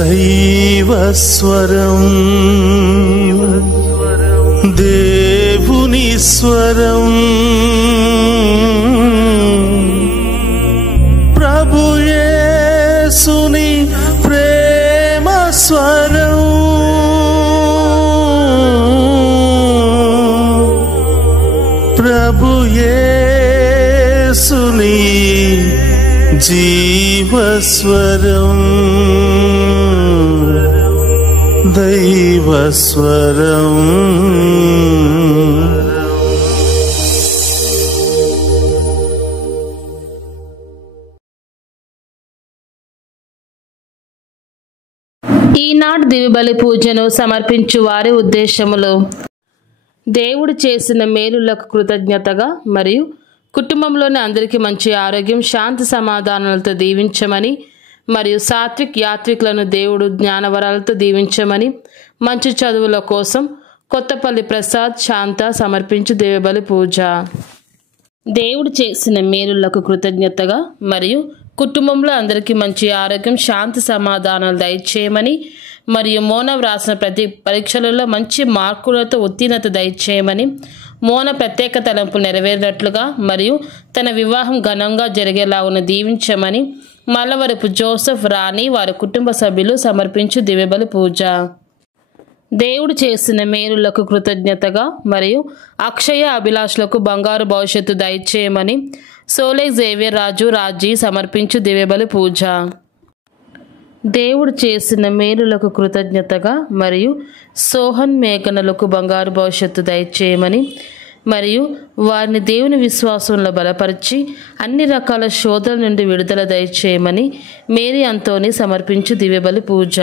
దైవస్వరం దేవుని స్వరం ప్రభు యేసుని ప్రేమ స్వరం ప్రభు యేసుని జీవస్వరం దైవస్వరం. ఈనాడు దివ్యబలి పూజను సమర్పించు వారి ఉద్దేశములు: దేవుడు చేసిన మేలులకు కృతజ్ఞతగా మరియు కుటుంబంలోని అందరికీ మంచి ఆరోగ్యం, శాంతి సమాధానాలతో దీవించమని మరియు సాత్విక్ యాత్రికులను దేవుడు జ్ఞానవరాలతో దీవించమని, మంచి చదువుల కోసం కొత్తపల్లి ప్రసాద్ శాంత సమర్పించు దివ్యబలి పూజ. దేవుడు చేసిన మేలులకు కృతజ్ఞతగా మరియు కుటుంబంలో అందరికీ మంచి ఆరోగ్యం, శాంతి సమాధానాలు దయచేయమని మరియు మోన వ్రాసిన ప్రతి పరీక్షలలో మంచి మార్కులతో ఉత్తీర్ణత దయచేయమని, మోన ప్రత్యేక తలంపు నెరవేరినట్లుగా మరియు తన వివాహం ఘనంగా జరిగేలాగున దీవించమని మల్లవరపు జోసెఫ్, రాణి వారి కుటుంబ సభ్యులు సమర్పించు దివ్యబలి పూజ. దేవుడు చేసిన మేలులకు కృతజ్ఞతగా మరియు అక్షయ అభిలాషులకు బంగారు భవిష్యత్తు దయచేయమని సోలే జేవియర్ రాజు రాజీ సమర్పించు దివ్యబలి పూజ. దేవుడు చేసిన మేలులకు కృతజ్ఞతగా మరియు సోహన్ మేఘనలకు బంగారు భవిష్యత్తు దయచేయమని మరియు వారిని దేవుని విశ్వాసంలో బలపరిచి అన్ని రకాల శోధల నుండి విడుదల దయచేయమని మేరీ అంతోని సమర్పించు దివ్యబలి పూజ.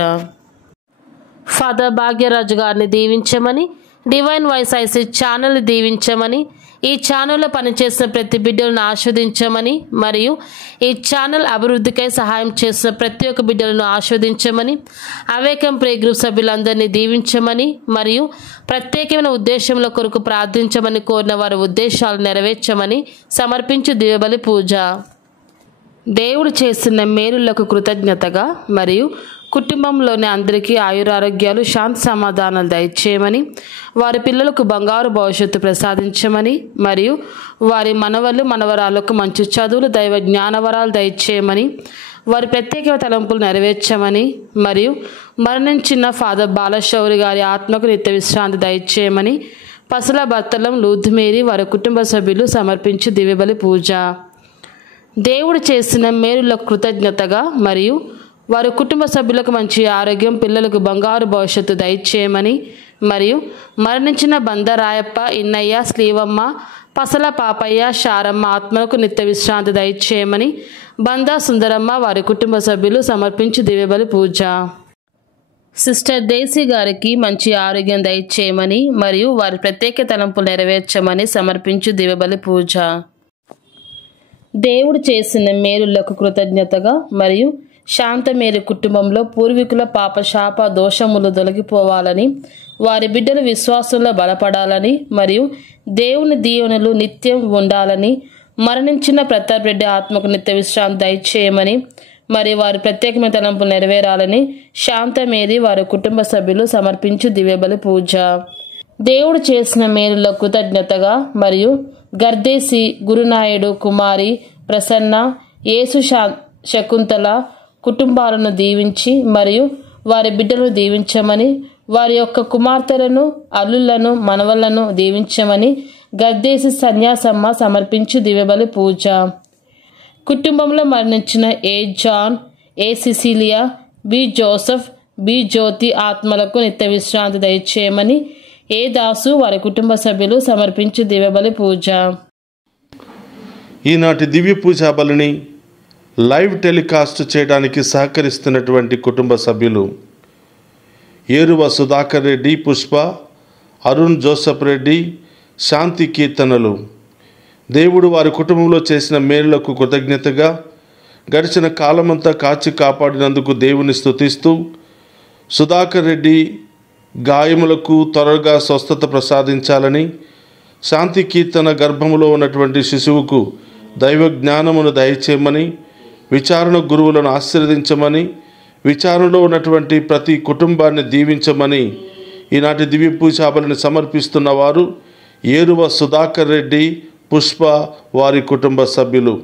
ఫాదర్ భాగ్యరాజు గారిని దీవించమని, డివైన్ వాయిస్ ఐసీ ఛానల్ని దీవించమని, ఈ ఛానల్లో పనిచేసిన ప్రతి బిడ్డలను ఆస్వాదించమని మరియు ఈ ఛానల్ అభివృద్ధికై సహాయం చేసిన ప్రతి ఒక్క బిడ్డలను ఆస్వాదించమని, అవేకం ప్రే గ్రూప్ సభ్యులందరినీ దీవించమని మరియు ప్రత్యేకమైన ఉద్దేశముల కొరకు ప్రార్థించమని కోరిన వారి ఉద్దేశాలు నెరవేర్చమని సమర్పించు దివ్యబలి పూజ. దేవుడు చేసిన మేలులకు కృతజ్ఞతగా మరియు కుటుంబంలోని అందరికీ ఆయురారోగ్యాలు, శాంతి సమాధానాలు దయచేయమని, వారి పిల్లలకు బంగారు భవిష్యత్తు ప్రసాదించమని మరియు వారి మనవళ్ళు మనవరాలకు మంచి చదువులు, దైవ జ్ఞానవరాలు దయచేయమని, వారి ప్రత్యేక తలంపులు నెరవేర్చమని మరియు మరణించిన ఫాదర్ బాలశౌరి గారి ఆత్మకు నిత్య విశ్రాంతి దయచేయమని పసల భర్తలం లూద్మేరీ వారి కుటుంబ సభ్యులు సమర్పించి దివ్యబలి పూజ. దేవుడు చేసిన మేలులకు కృతజ్ఞతగా మరియు వారి కుటుంబ సభ్యులకు మంచి ఆరోగ్యం, పిల్లలకు బంగారు భవిష్యత్తు దయచేయమని మరియు మరణించిన బందరాయప్ప, ఇన్నయ్య, శ్రీవమ్మ, పసల పాపయ్య, శారమ్మ ఆత్మలకు నిత్య విశ్రాంతి దయచేయమని బందా సుందరమ్మ వారి కుటుంబ సభ్యులు సమర్పించి దివ్యబలి పూజ. సిస్టర్ డేసీ గారికి మంచి ఆరోగ్యం దయచేయమని మరియు వారి ప్రత్యేక తలంపులు నెరవేర్చమని సమర్పించు దివ్యబలి పూజ. దేవుడు చేసిన మేలులకు కృతజ్ఞతగా మరియు శాంతమేరి కుటుంబంలో పూర్వీకుల పాప శాప దోషములు తొలగిపోవాలని, వారి బిడ్డలు విశ్వాసంలో బలపడాలని మరియు దేవుని దీవెనలు నిత్యం ఉండాలని, మరణించిన ప్రతాప్ రెడ్డి ఆత్మకు నిత్య విశ్రాంతి దయచేయమని మరియు వారి ప్రత్యేకమైన తలంపులు నెరవేరాలని శాంతమేరి వారి కుటుంబ సభ్యులు సమర్పించు దివ్యబలి పూజ. దేవుడు చేసిన మేలులకు కృతజ్ఞతగా మరియు గర్దేసి, గురునాయుడు, కుమారి ప్రసన్న, యేసు శకుంతల కుటుంబాలను దీవించి మరియు వారి బిడ్డలను దీవించమని, వారి యొక్క కుమార్తెలను, అల్లులను, మనవళ్లను దీవించమని గర్దేసి సన్యాసమ్మ సమర్పించి దివ్యబలి పూజ. కుటుంబంలో మరణించిన ఏ జాన్, ఏ సిసిలియా, బి జోసెఫ్, బి జ్యోతి ఆత్మలకు నిత్య విశ్రాంతి దయచేయమని ఏ దాసు వారి కుటుంబ సభ్యులు సమర్పించి దివ్యబలి పూజ. ఈనాటి దివ్య పూజా బలిని లైవ్ టెలికాస్ట్ చేయడానికి సహకరిస్తున్నటువంటి కుటుంబ సభ్యులు ఏరువ సుధాకర్ రెడ్డి, పుష్ప, అరుణ్ జోసఫ్ రెడ్డి, శాంతి కీర్తనలు. దేవుడు వారి కుటుంబంలో చేసిన మేలులకు కృతజ్ఞతగా గడిచిన కాలమంతా కాచి కాపాడినందుకు దేవుని స్తుతిస్తూ సుధాకర్ రెడ్డి గాయములకు త్వరగా స్వస్థత ప్రసాదించాలని, శాంతి కీర్తన గర్భములో ఉన్నటువంటి శిశువుకు దైవ జ్ఞానమును దయచేయమని, విచారణ గురువులను ఆశీర్వదించమని, విచారణలో ఉన్నటువంటి ప్రతి కుటుంబాన్ని దీవించమని ఈనాటి దివ్య పూజాబలిని సమర్పిస్తున్న వారు ఏరువ సుధాకర్ రెడ్డి, పుష్ప, వారి కుటుంబ సభ్యులు.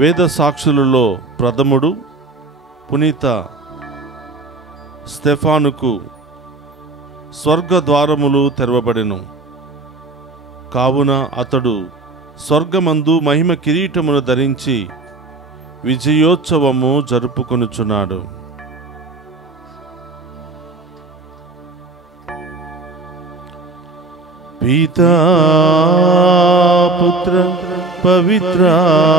వేద సాక్షులలో ప్రథముడు పునీత స్టెఫానుకు స్వర్గద్వారములు తెరవబడెను. కావున అతడు స్వర్గమందు మహిమ కిరీటమును ధరించి విజయోత్సవము జరుపుకొనుచున్నాడు. పితా పుత్ర పవిత్రాత్మనామమునా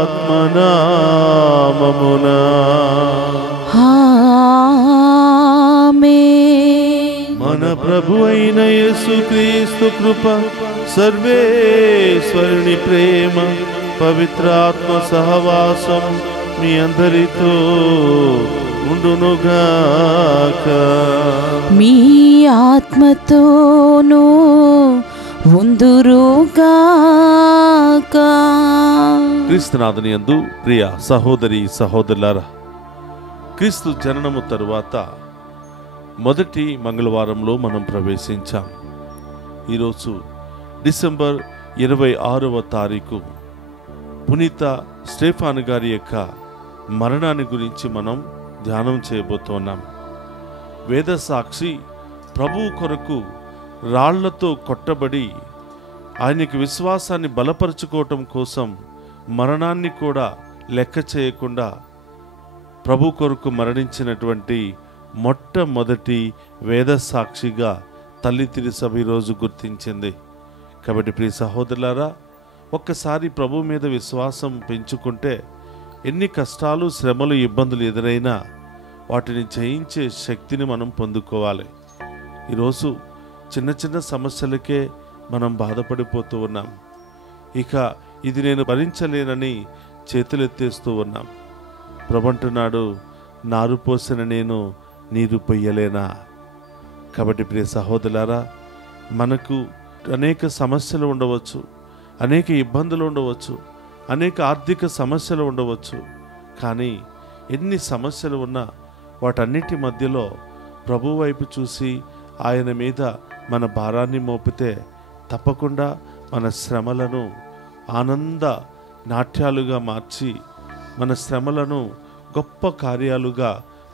ఆమేన్. మన ప్రభు అయిన యేసుక్రీస్తు కృప, సర్వేశ్వరుని ప్రేమ, పవిత్రాత్మ సహవాసం మీ అందరితో ఉండునుగాక. మీ ఆత్మతోనూ ఉందురుగాక. క్రీస్తునాథుని యందు ప్రియ సహోదరి సహోదరులారా, క్రీస్తు జననము తరువాత మొదటి మంగళవారంలో మనం ప్రవేశించాం. ఈరోజు డిసెంబర్ 26వ తారీఖు పునీత స్టెఫాను గారి యొక్క మరణాన్ని గురించి మనం ధ్యానం చేయబోతున్నాం. వేద సాక్షి ప్రభువు కొరకు రాళ్లతో కొట్టబడి ఆయనకి విశ్వాసాన్ని బలపరుచుకోవటం కోసం మరణాన్ని కూడా లెక్క చేయకుండా ప్రభు కొరకు మరణించినటువంటి మొట్టమొదటి వేద సాక్షిగా తల్లి తిరుసభ ఈరోజు గుర్తించింది. కాబట్టి ప్రియ సహోదరులారా, ఒక్కసారి ప్రభు మీద విశ్వాసం పెంచుకుంటే ఎన్ని కష్టాలు, శ్రమలు, ఇబ్బందులు ఎదురైనా వాటిని జయించే శక్తిని మనం పొందుకోవాలి. ఈరోజు చిన్న చిన్న సమస్యలకే మనం బాధపడిపోతూ ఉన్నాం. ఇక ఇది నేను భరించలేనని చేతులెత్తేస్తూ ఉన్నాం. ప్రభు అంటున్నాడు, నారు పోసిన నేను నీరు పొయ్యలేనా? కాబట్టి ప్రియ సహోదరులారా, మనకు అనేక సమస్యలు ఉండవచ్చు, అనేక ఇబ్బందులు ఉండవచ్చు, అనేక ఆర్థిక సమస్యలు ఉండవచ్చు. కానీ ఎన్ని సమస్యలు ఉన్నా వాటన్నిటి మధ్యలో ప్రభు వైపు చూసి ఆయన మీద మన భారాన్ని మోపితే తప్పకుండా మన శ్రమలను ఆనంద నాట్యాలుగా మార్చి మన శ్రమలను గొప్ప కార్యాలుగా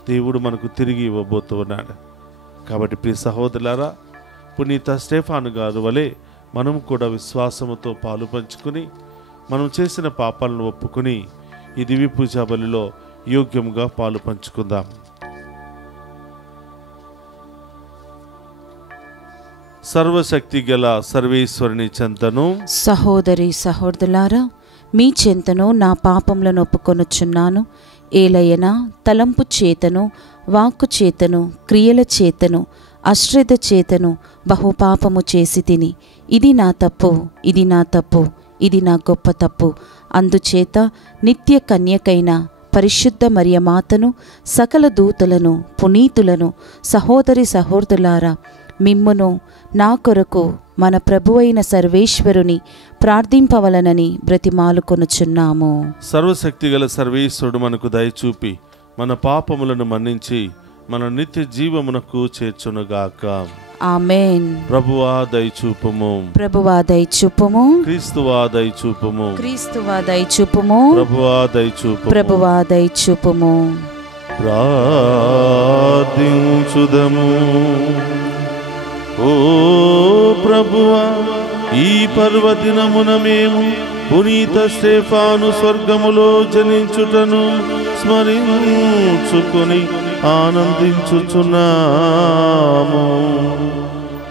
దేవుడు మనకు తిరిగి ఇవ్వబోతున్నాడు. కాబట్టి ప్రియ సహోదరులారా, పునీత స్టెఫాను గారు వలె మనం కూడా విశ్వాసముతో పాలు పంచుకుని మనం చేసిన పాపాలను ఒప్పుకుని ఈ దివ్య పూజా బలిలో యోగ్యముగా పాలు పంచుకుందాం. సర్వశక్తి గల సర్వేశ్వరుని చెంతను, సహోదరి సహోదరులారా, మీ చెంతను నా పాపములను ఒప్పుకొనుచున్నాను. ఏలయనా తలంపు చేతను, వాక్కు చేతను, క్రియల చేతను, అశ్రద్ధ చేతను బహుపాపము చేసి తిని, ఇది నా తప్పు, ఇది నా తప్పు, ఇది నా గొప్ప తప్పు. అందుచేత నిత్య కన్యకైన పరిశుద్ధ మరియమాతను, సకల దూతలను, పునీతులను, సహోదరి సహోదరులారా, మిమ్మును నా కొరకు మన ప్రభువైన సర్వేశ్వరుని ప్రార్థింపవలనని బ్రతిమాలుకొనుచున్నాము. సర్వశక్తిగల సర్వేశ్వరుడు మనకు దయచూపి మన పాపములను మన్నించి మన నిత్య జీవమునకు చేర్చునుగాక. ఆమేన్. ప్రభువా దయచూపుము. ప్రభువా దయచూపుము. క్రీస్తువా దయచూపుము. క్రీస్తువా దయచూపుము. ప్రభువా దయచూపుము. ప్రభువా దయచూపుము. ప్రార్థించుదము. ఓ ప్రభువా, ఈ పర్వదినమున మేము పునీత స్టెఫాను స్వర్గములో జనించుటను స్మరించుకొని ఆనందించుచున్నాము.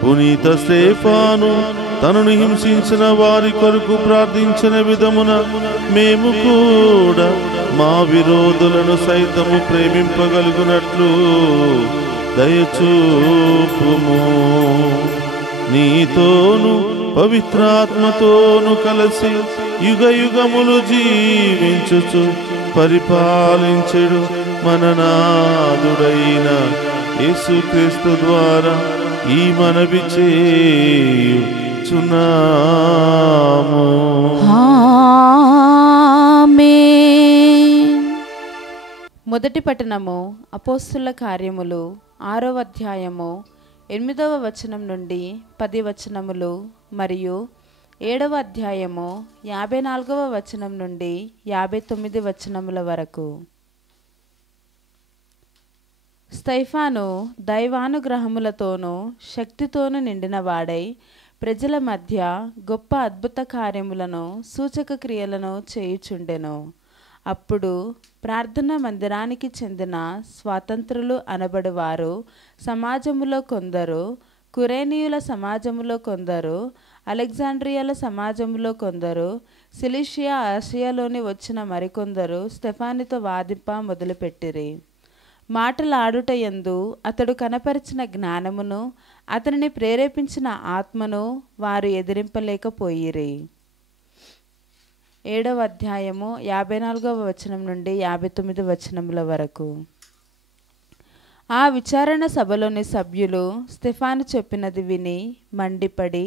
పునీత స్టెఫాను తనను హింసించిన వారి కొరకు ప్రార్థించిన విధమున మేము కూడా మా విరోధులను సైతము ప్రేమింపగలుగునట్లు దయచూపుము. నీతోను పవిత్రాత్మతోను కలిసి యుగ యుగములు జీవించుచు పరిపాలించెడు మన నాథుడైన యేసుక్రీస్తు ద్వారా ఈ మనవి చేయుచున్నాము. ఆమేన్. మొదటి పట్టణము అపోస్తుల కార్యములు 6వ అధ్యాయము 8వ వచనం నుండి 10 వచనములు మరియు 7వ అధ్యాయము 54వ వచనం నుండి 59 వచనముల వరకు. స్టెఫాను దైవానుగ్రహములతోనూ శక్తితోనూ నిండిన వాడై ప్రజల మధ్య గొప్ప అద్భుత కార్యములను సూచక క్రియలను చేయుచుండెను. అప్పుడు ప్రార్థనా మందిరానికి చెందిన స్వాతంత్రులు అనబడువారు సమాజములో కొందరు, కురేనీయుల సమాజములో కొందరు, అలెగ్జాండ్రియాల సమాజములో కొందరు, సిలిషియా ఆసియాలోని వచ్చిన మరికొందరు స్టెఫానుతో వాదింప మొదలుపెట్టిరి. మాటలాడుట యందు అతడు కనపరిచిన జ్ఞానమును, అతనిని ప్రేరేపించిన ఆత్మను వారు ఎదిరింపలేకపోయిరి. 7వ అధ్యాయము 54వ వచనం నుండి 59 వచనముల వరకు. ఆ విచారణ సభలోని సభ్యులు స్టెఫాను చెప్పినది విని మండిపడి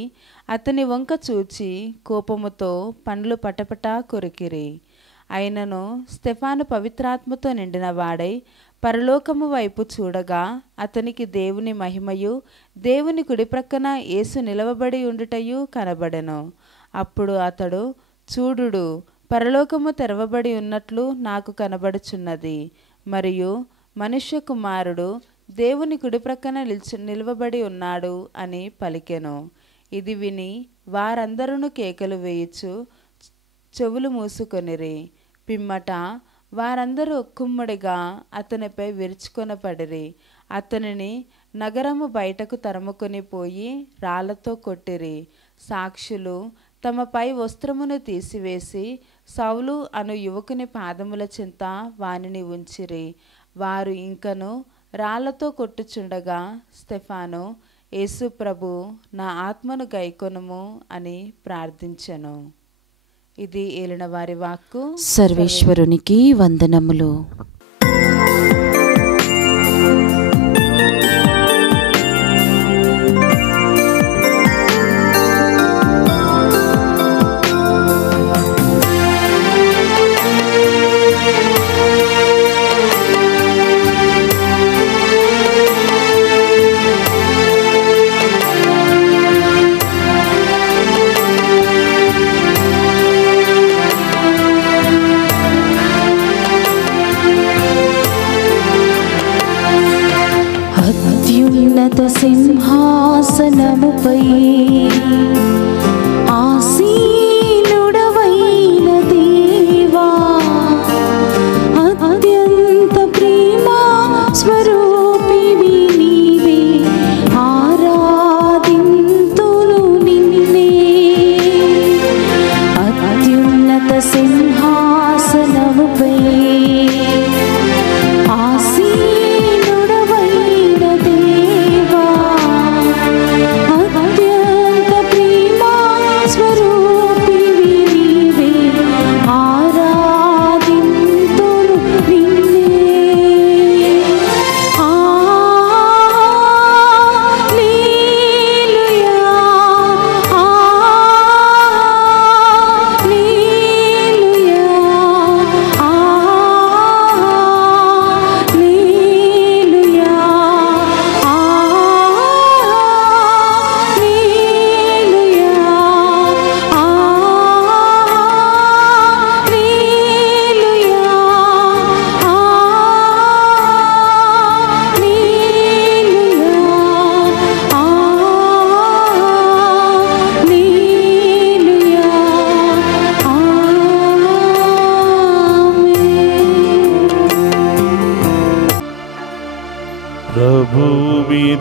అతని వంక చూచి కోపముతో పండ్లు పటపటా కొరికిరి. అయినను స్టెఫాను పవిత్రాత్మతో నిండిన వాడై పరలోకము వైపు చూడగా అతనికి దేవుని మహిమయు దేవుని కుడిప్రక్కన యేసు నిలవబడి ఉండుటయు కనబడెను. అప్పుడు అతడు, చూడుడు, పరలోకము తెరవబడి ఉన్నట్లు నాకు కనబడుచున్నది, మరియు మనుష్య కుమారుడు దేవుని కుడిప్రక్కన నిలవబడి ఉన్నాడు అని పలికెను. ఇది విని వారందరూ కేకలు వేయుచు చెవులు మూసుకొనిరి. పిమ్మట వారందరూ కుమ్మడిగా అతనిపై విరుచుకొనపడిరి. అతనిని నగరము బయటకు తరుముకొని పోయి రాళ్లతో కొట్టిరి. సాక్షులు తమ పై వస్త్రమును తీసివేసి సౌలు అను యువకుని పాదముల చెంత వానిని ఉంచిరి. వారు ఇంకను రాళ్లతో కొట్టుచుండగా స్టెఫాను, యేసు ప్రభు, నా ఆత్మను గైకొనుము అని ప్రార్థించెను. ఇది ఏలిన వారి వాక్కు. సర్వేశ్వరునికి వందనములు.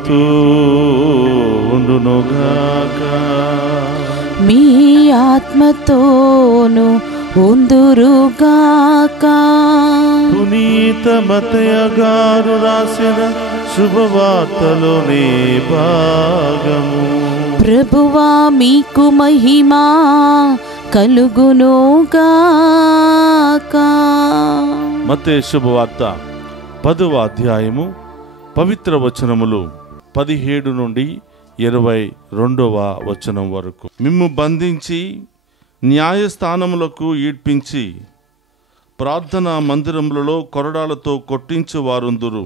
మీతో ఉండునుగాక. మీ ఆత్మతోను ఉందురుగాక. పునీత మత్తయ్య గారు రాసిన శుభవార్తలోని భాగము. ప్రభువా మీకు మహిమా కలుగునుగాక. మత్తయి శుభవార్త 10వ అధ్యాయము పవిత్ర వచనములు 17 నుండి 22వ వచనం వరకు. మిమ్ము బంధించి న్యాయస్థానములకు ఈడ్పించి ప్రార్థనా మందిరములలో కొరడాలతో కొట్టించు వారుందురు.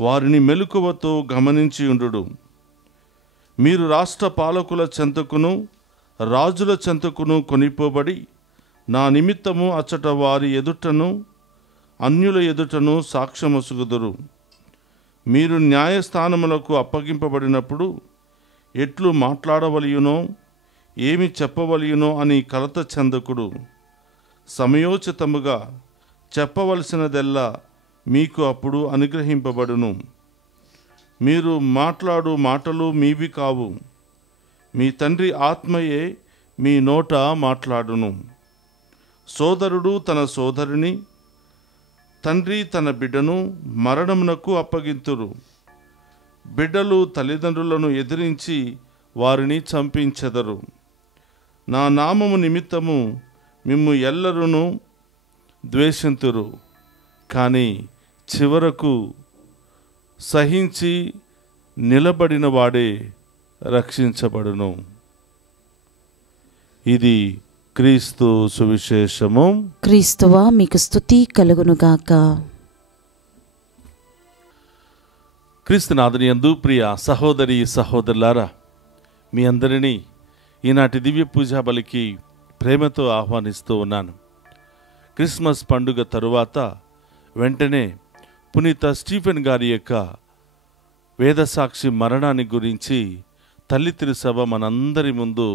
వారిని మెలకువతో గమనించి ఉండుడు. మీరు రాష్ట్ర పాలకుల చెంతకును రాజుల చెంతకును కొనిపోబడి నా నిమిత్తము అచ్చట వారి ఎదుటను అన్యుల ఎదుటను సాక్ష్యమొసుగుదురు. మీరు న్యాయస్థానములకు అప్పగింపబడినప్పుడు ఎట్లు మాట్లాడవలయునో ఏమి చెప్పవలయునో అని కలత చెందకుడు. సమయోచితముగా చెప్పవలసినదెల్లా మీకు అప్పుడు అనుగ్రహింపబడును. మీరు మాట్లాడు మాటలు మీవి కావు, మీ తండ్రి ఆత్మయే మీ నోట మాట్లాడును. సోదరుడు తన సోదరిని, తండ్రి తన బిడ్డను మరణమునకు అప్పగింతురు. బిడ్డలు తల్లిదండ్రులను ఎదిరించి వారిని చంపించెదరు. నా నామము నిమిత్తము మిమ్ము ఎల్లరును ద్వేషింతురు, కానీ చివరకు సహించి నిలబడిన వాడే రక్షించబడును. ఇది క్రీస్తు సువిశేషము. క్రీస్తువా మీకు స్తుతి కలుగునుగాక. క్రీస్తునాథుని యందు ప్రియ సహోదరి సహోదరులారా, మీ అందరినీ ఈనాటి దివ్య పూజా బలికి ప్రేమతో ఆహ్వానిస్తూ ఉన్నాను. క్రిస్మస్ పండుగ తరువాత వెంటనే పునీత స్టీఫెన్ గారి యొక్క వేదసాక్షి మరణాన్ని గురించి తల్లి తిరుసభ మనందరి ముందు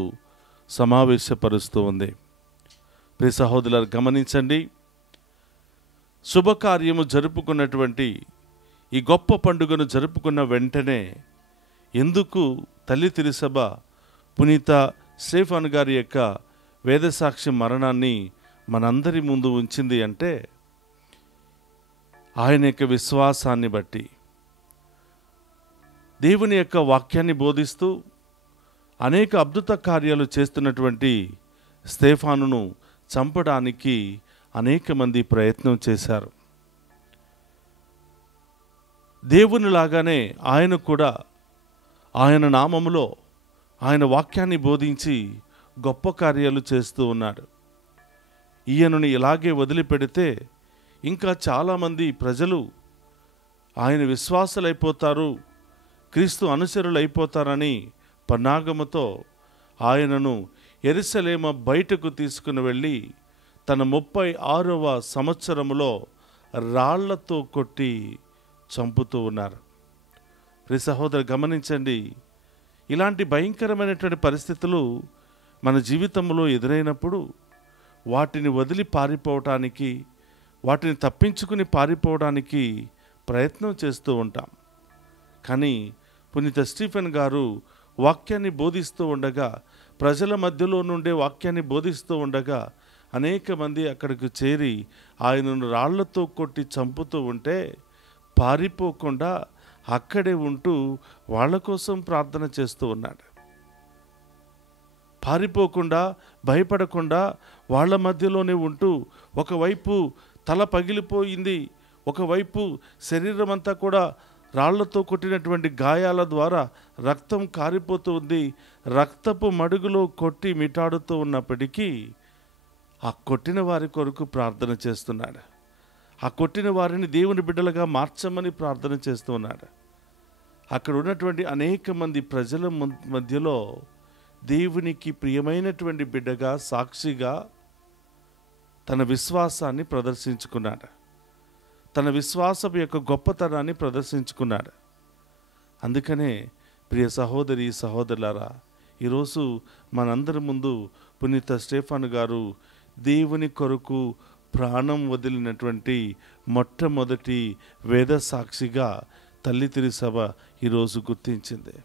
సమావేశపరుస్తూ ఉంది. ప్రియ సహోదరులారు, గమనించండి, శుభకార్యము జరుపుకున్నటువంటి ఈ గొప్ప పండుగను జరుపుకున్న వెంటనే ఎందుకు తల్లి తిరుసభ పునీత స్టీఫెన్ గారి యొక్క వేదసాక్షి మరణాన్ని మనందరి ముందు ఉంచింది అంటే, ఆయన యొక్క విశ్వాసాన్ని బట్టి దేవుని యొక్క వాక్యాన్ని బోధిస్తూ అనేక అద్భుత కార్యాలు చేస్తున్నటువంటి స్టెఫానును చంపడానికి అనేక మంది ప్రయత్నం చేశారు. దేవునిలాగానే ఆయన కూడా ఆయన నామములో ఆయన వాక్యాన్ని బోధించి గొప్ప కార్యాలు చేస్తూ ఉన్నాడు. ఈయనను ఇలాగే వదిలిపెడితే ఇంకా చాలామంది ప్రజలు ఆయన విశ్వాసులైపోతారు, క్రీస్తు అనుచరులైపోతారని పన్నాగముతో ఆయనను యెరూషలేము బయటకు తీసుకుని వెళ్ళి తన 36వ సంవత్సరములో రాళ్లతో కొట్టి చంపుతూ ఉన్నారు. ప్రియ సహోదరు, గమనించండి, ఇలాంటి భయంకరమైనటువంటి పరిస్థితులు మన జీవితంలో ఎదురైనప్పుడు వాటిని వదిలి పారిపోవటానికి, వాటిని తప్పించుకుని పారిపోవడానికి ప్రయత్నం చేస్తూ ఉంటాం. కానీ పునీత స్టీఫెన్ గారు వాక్యాన్ని బోధిస్తూ ఉండగా, ప్రజల మధ్యలో నుండే వాక్యాన్ని బోధిస్తూ ఉండగా అనేక మంది అక్కడికి చేరి ఆయనను రాళ్లతో కొట్టి చంపుతూ ఉంటే పారిపోకుండా అక్కడే ఉంటూ వాళ్ళ కోసం ప్రార్థన చేస్తూ ఉన్నాడు. పారిపోకుండా, భయపడకుండా వాళ్ళ మధ్యలోనే ఉంటూ ఒకవైపు తల పగిలిపోయింది, ఒకవైపు శరీరం అంతా కూడా రాళ్లతో కొట్టినటువంటి గాయాల ద్వారా రక్తం కారిపోతూ ఉంది. రక్తపు మడుగులో కొట్టి మిటాడుతూ ఉన్నప్పటికీ ఆ కొట్టిన వారి కొరకు ప్రార్థన చేస్తున్నాడు. ఆ కొట్టిన వారిని దేవుని బిడ్డలుగా మార్చమని ప్రార్థన చేస్తూ ఉన్నాడు. అక్కడ ఉన్నటువంటి అనేక మంది ప్రజల మధ్యలో దేవునికి ప్రియమైనటువంటి బిడ్డగా, సాక్షిగా తన విశ్వాసాన్ని ప్రదర్శించుకున్నాడు. తన విశ్వాసం యొక్క గొప్పతనాన్ని ప్రదర్శించుకున్నాడు. అందుకనే ప్రియ సహోదరి సహోదరులారా, ఈరోజు మనందరి ముందు పునీత స్టెఫాన్ గారు దేవుని కొరకు ప్రాణం వదిలినటువంటి మొట్టమొదటి వేద సాక్షిగా తల్లి తిరుసభ ఈరోజు గుర్తించింది.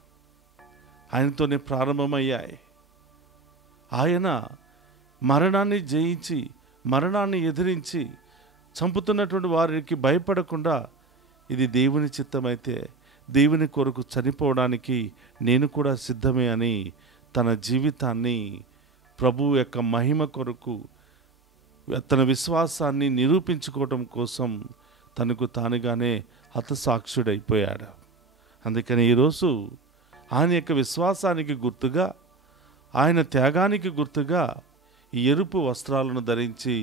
ఆయనతోనే ప్రారంభమయ్యాయి. ఆయన మరణాన్ని జయించి, మరణాన్ని ఎదిరించి, చంపుతున్నటువంటి వారికి భయపడకుండా ఇది దేవుని చిత్తమైతే దేవుని కొరకు చనిపోవడానికి నేను కూడా సిద్ధమే అని తన జీవితాన్ని ప్రభువు యొక్క మహిమ కొరకు, తన విశ్వాసాన్ని నిరూపించుకోవటం కోసం తనకు తానుగానే హతసాక్షుడైపోయాడు. అందుకని ఈరోజు ఆయన యొక్క విశ్వాసానికి గుర్తుగా, ఆయన త్యాగానికి గుర్తుగా ఈ ఎరుపు వస్త్రాలను ధరించి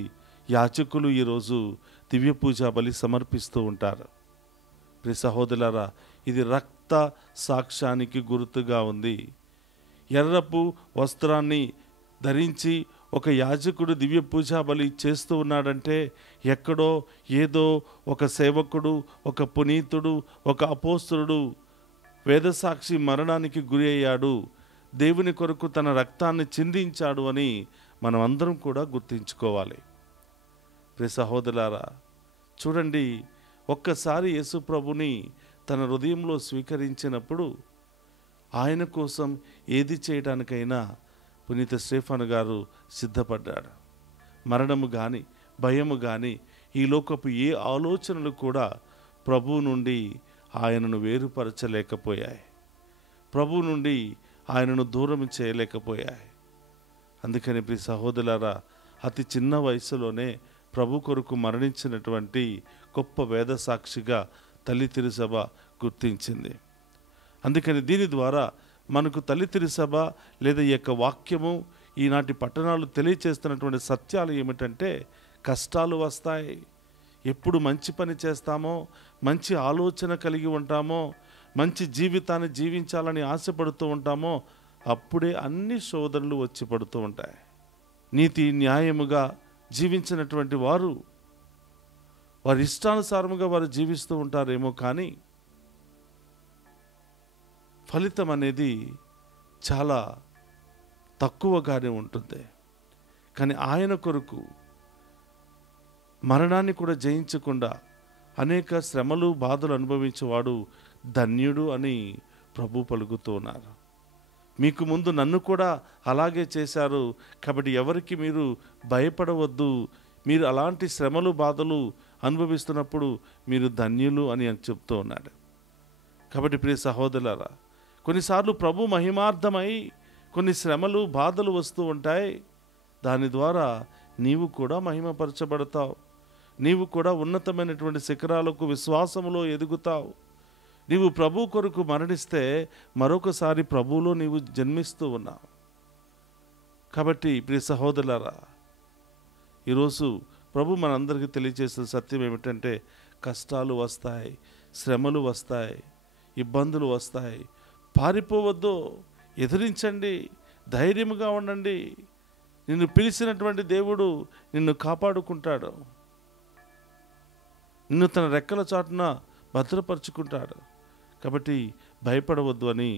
యాచకులు ఈరోజు దివ్య పూజా బలి సమర్పిస్తూ ఉంటారు. ప్రియ సహోదరులారా, ఇది రక్త సాక్ష్యానికి గుర్తుగా ఉంది. ఎర్రపు వస్త్రాన్ని ధరించి ఒక యాజకుడు దివ్య పూజా బలి చేస్తూ ఉన్నాడంటే ఎక్కడో ఏదో ఒక సేవకుడు, ఒక పునీతుడు, ఒక అపోస్తలుడు వేదసాక్షి మరణానికి గురి అయ్యాడు, దేవుని కొరకు తన రక్తాన్ని చిందించాడు అని మనం అందరం కూడా గుర్తించుకోవాలి. ప్రియ సహోదరులారా, చూడండి, ఒక్కసారి యేసు ప్రభుని తన హృదయంలో స్వీకరించినప్పుడు ఆయన కోసం ఏది చేయడానికైనా పునీత స్టెఫాను గారు సిద్ధపడ్డాడు. మరణము కానీ, భయము కానీ, ఈ లోకపు ఏ ఆలోచనలు కూడా ప్రభువు నుండి ఆయనను వేరుపరచలేకపోయాయి, ప్రభువు నుండి ఆయనను దూరం చేయలేకపోయాయి. అందుకని ప్రియ సహోదరులారా, అతి చిన్న వయసులోనే ప్రభు కొరకు మరణించినటువంటి గొప్ప వేద సాక్షిగా తల్లి తిరుసభ గుర్తించింది. అందుకని దీని ద్వారా మనకు తల్లి తిరుసభ లేదా ఈ యొక్క వాక్యము, ఈనాటి పట్టణాలు తెలియచేస్తున్నటువంటి సత్యాలు ఏమిటంటే, కష్టాలు వస్తాయి. ఎప్పుడు మంచి పని చేస్తామో, మంచి ఆలోచన కలిగి ఉంటామో, మంచి జీవితాన్ని జీవించాలని ఆశపడుతూ ఉంటామో, అప్పుడే అన్ని శోధనలు వచ్చి పడుతూ ఉంటాయి. నీతి న్యాయముగా జీవించినటువంటి వారు వారి ఇష్టానుసారముగా వారు జీవిస్తూ ఉంటారేమో, కానీ ఫలితం అనేది చాలా తక్కువగానే ఉంటుంది. కానీ ఆయన కొరకు మరణాన్ని కూడా జయించకుండా అనేక శ్రమలు బాధలు అనుభవించేవాడు ధన్యుడు అని ప్రభు పలుకుతూ ఉన్నారు. మీకు ముందు నన్ను కూడా అలాగే చేశారు, కాబట్టి ఎవరికి మీరు భయపడవద్దు, మీరు అలాంటి శ్రమలు బాధలు అనుభవిస్తున్నప్పుడు మీరు ధన్యులు అని చెప్తూ ఉన్నాడు. కాబట్టి ప్రియ సహోదరులారా, కొన్నిసార్లు ప్రభు మహిమార్థమై కొన్ని శ్రమలు బాధలు వస్తూ ఉంటాయి. దాని ద్వారా నీవు కూడా మహిమపరచబడతావు, నీవు కూడా ఉన్నతమైనటువంటి శిఖరాలకు విశ్వాసములో ఎదుగుతావు. నీవు ప్రభు కొరకు మరణిస్తే మరొకసారి ప్రభువులో నీవు జన్మిస్తూ ఉన్నావు. కాబట్టి ప్రియ సహోదరులారా, ఈరోజు ప్రభు మనందరికీ తెలియజేసిన సత్యం ఏమిటంటే, కష్టాలు వస్తాయి, శ్రమలు వస్తాయి, ఇబ్బందులు వస్తాయి. పారిపోవద్దు, ఎదిరించండి, ధైర్యముగా ఉండండి. నిన్ను పిలిచినటువంటి దేవుడు నిన్ను కాపాడుకుంటాడు, నిన్ను తన రెక్కల చాటున భద్రపరుచుకుంటాడు. కాబట్టి భయపడవద్దు అని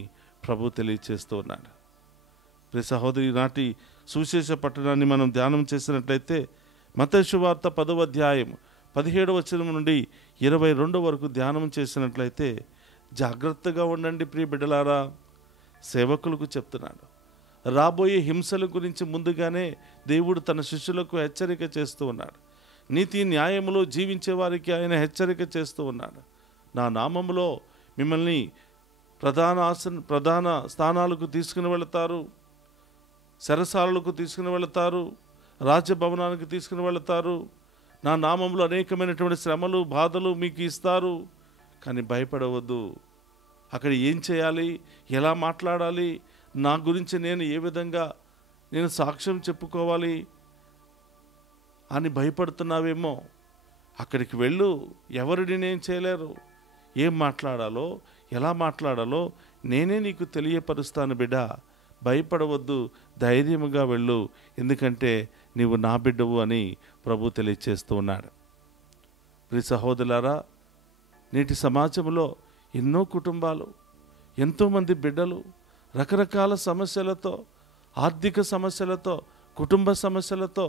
ప్రభు తెలియచేస్తూ ఉన్నాడు. ప్రియ సహోదరి, నాటి సువిశేష పట్టణాన్ని మనం ధ్యానం చేసినట్లయితే మత్తయి సువార్త 10వ అధ్యాయం 17వ వచనం నుండి 22 వరకు ధ్యానం చేసినట్లయితే, జాగ్రత్తగా ఉండండి ప్రియ బిడ్డలారా. సేవకులకు చెప్తున్నాడు, రాబోయే హింసల గురించి ముందుగానే దేవుడు తన శిష్యులకు హెచ్చరిక చేస్తూ ఉన్నాడు. నీతి న్యాయములో జీవించే వారికి ఆయన హెచ్చరిక చేస్తూ ఉన్నాడు. నా నామములో మిమ్మల్ని ప్రధాన స్థానాలకు తీసుకుని వెళతారు, సరసాలకు తీసుకుని వెళతారు, రాజభవనానికి తీసుకుని వెళతారు. నా నామంలో అనేకమైనటువంటి శ్రమలు బాధలు మీకు ఇస్తారు, కానీ భయపడవద్దు. అక్కడ ఏం చేయాలి, ఎలా మాట్లాడాలి, నా గురించి నేను ఏ విధంగా నేను సాక్ష్యం చెప్పుకోవాలి అని భయపడుతున్నావేమో, అక్కడికి వెళ్ళు. ఎవరిని నేను చేయలేరు. ఏం మాట్లాడాలో ఎలా మాట్లాడాలో నేనే నీకు తెలియపరుస్తాను బిడ్డ. భయపడవద్దు, ధైర్యముగా వెళ్ళు, ఎందుకంటే నీవు నా బిడ్డవు అని ప్రభు తెలియచేస్తూ ఉన్నాడు. ప్రియ సహోదరులారా, నేటి సమాజంలో ఎన్నో కుటుంబాలు, ఎంతోమంది బిడ్డలు రకరకాల సమస్యలతో, ఆర్థిక సమస్యలతో, కుటుంబ సమస్యలతో,